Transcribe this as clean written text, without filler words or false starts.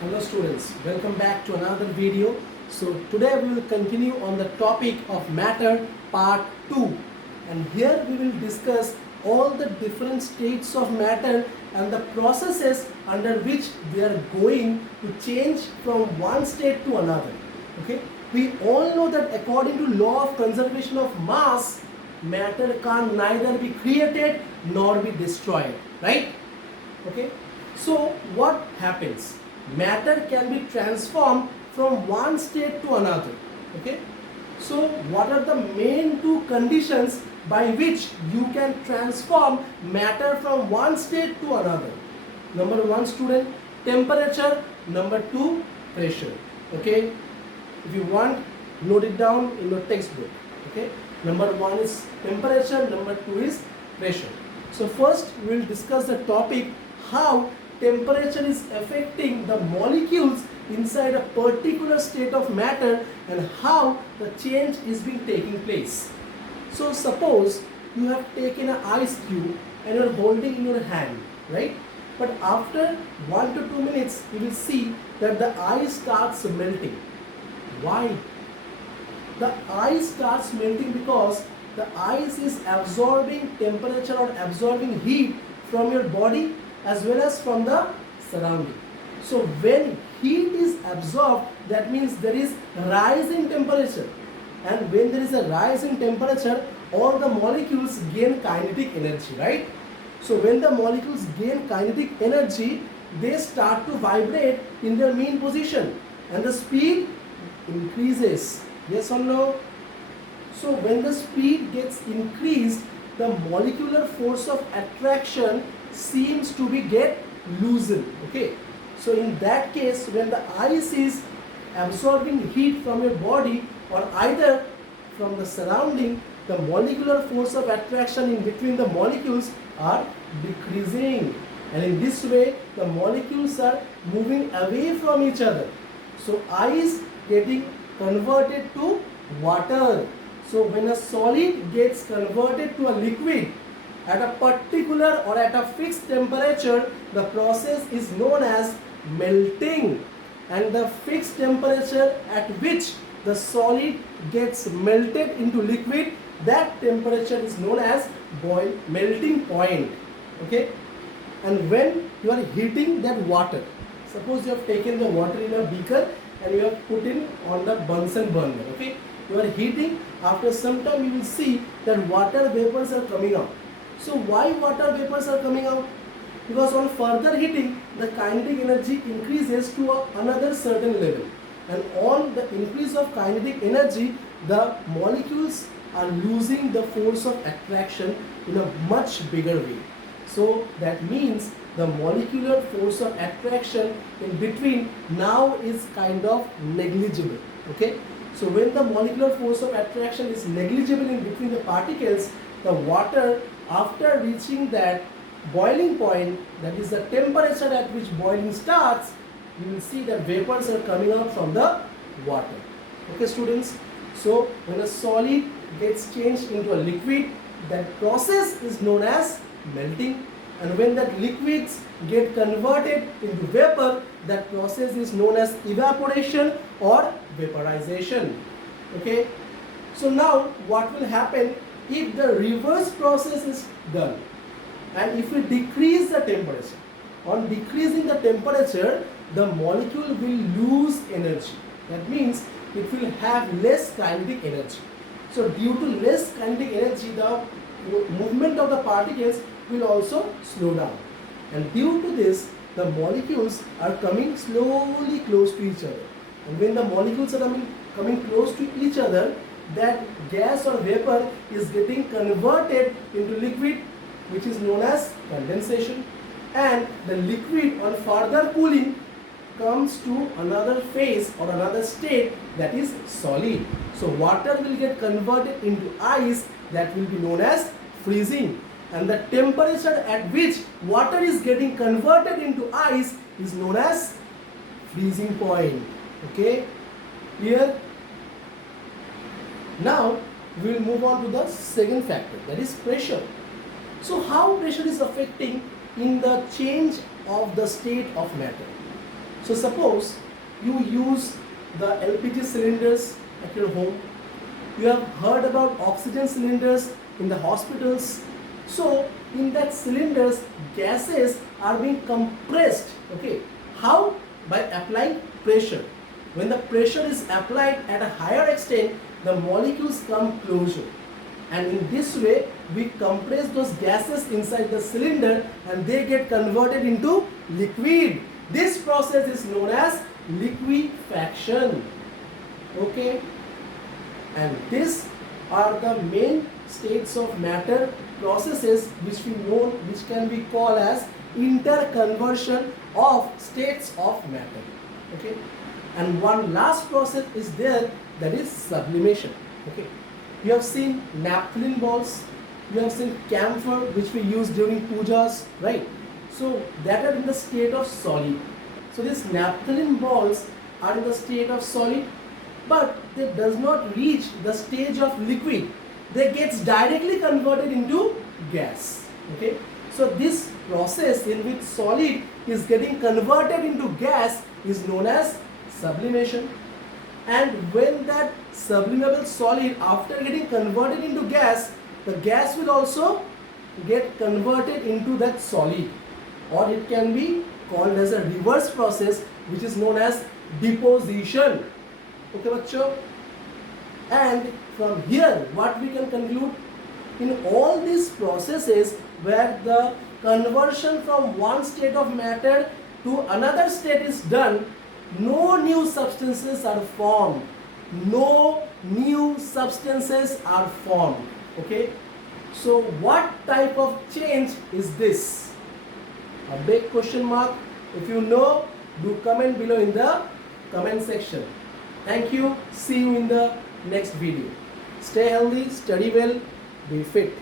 Hello students, welcome back to another video. So today we will continue on the topic of matter part 2, and here we will discuss all the different states of matter and the processes under which they are going to change from one state to another. Okay, we all know that according to law of conservation of mass, matter can neither be created nor be destroyed, right? Okay, so what happens? Matter can be transformed from one state to another. Okay, so what are the main two conditions by which you can transform matter from one state to another? Number one, student, temperature. Number two, pressure. Okay, if you want, note it down in your textbook. Okay, number one is temperature, number two is pressure. So first we will discuss the topic how temperature is affecting the molecules inside a particular state of matter and how the change is being taking place. So suppose you have taken an ice cube and you are holding in your hand, right? But after 1 to 2 minutes you will see that the ice starts melting. Why? The ice starts melting because the ice is absorbing temperature or absorbing heat from your body as well as from the surrounding. So when heat is absorbed, that means there is rise in temperature, and when there is a rise in temperature, all the molecules gain kinetic energy, right? So when the molecules gain kinetic energy, they start to vibrate in their mean position and the speed increases. Yes or no? So when the speed gets increased, the molecular force of attraction seems to be get loosened. Okay, so in that case, when the ice is absorbing heat from your body or either from the surrounding, the molecular force of attraction in between the molecules are decreasing, and in this way the molecules are moving away from each other. So ice getting converted to water. So when a solid gets converted to a liquid at a particular or at a fixed temperature, the process is known as melting, and the fixed temperature at which the solid gets melted into liquid, that temperature is known as melting point. Okay, and when you are heating that water, suppose you have taken the water in a beaker and you have put in on the Bunsen burner. Okay, you are heating. After some time you will see that water vapors are coming out. So why water vapors are coming out? Because on further heating, the kinetic energy increases to another certain level, and on the increase of kinetic energy, the molecules are losing the force of attraction in a much bigger way. So that means the molecular force of attraction in between now is kind of negligible. Okay, so when the molecular force of attraction is negligible in between the particles, the water, after reaching that boiling point, that is the temperature at which boiling starts, you will see that vapors are coming out from the water. Okay students, so when a solid gets changed into a liquid, that process is known as melting, and when that liquids get converted into vapor, that process is known as evaporation or vaporization. Okay, so now what will happen if the reverse process is done, and if we decrease the temperature? On decreasing the temperature, the molecule will lose energy. That means it will have less kinetic energy. So due to less kinetic energy, the movement of the particles will also slow down, and due to this the molecules are coming slowly close to each other, and when the molecules are coming close to each other, that gas or vapor is getting converted into liquid, which is known as condensation, and the liquid on further cooling comes to another phase or another state, that is solid. So water will get converted into ice, that will be known as freezing, and the temperature at which water is getting converted into ice is known as freezing point. Okay, clear? Now we will move on to the second factor, that is pressure. So how pressure is affecting in the change of the state of matter? So suppose you use the LPG cylinders at your home. You have heard about oxygen cylinders in the hospitals. So in that cylinders, gases are being compressed. Okay, how? By applying pressure. When the pressure is applied at a higher extent, the molecules come closer, and in this way we compress those gases inside the cylinder and they get converted into liquid. This process is known as liquefaction. Okay, and these are the main states of matter processes which can be called as interconversion of states of matter. Okay, and one last process is there, that is sublimation. Okay, you have seen naphthalene balls, you have seen camphor which we use during pujas, right? So that are in the state of solid. So these naphthalene balls are in the state of solid, but they does not reach the stage of liquid. They gets directly converted into gas. Okay, so this process in which solid is getting converted into gas is known as sublimation. And when that sublimable solid, after getting converted into gas, the gas will also get converted into that solid, or it can be called as a reverse process, which is known as deposition. Okay, bachcho? And from here what we can conclude, in all these processes where the conversion from one state of matter to another state is done, no new substances are formed. No new substances are formed. Okay, so what type of change is this? A big question mark. If you know, do comment below in the comment section. Thank you. See you in the next video. Stay healthy, study well, be fit.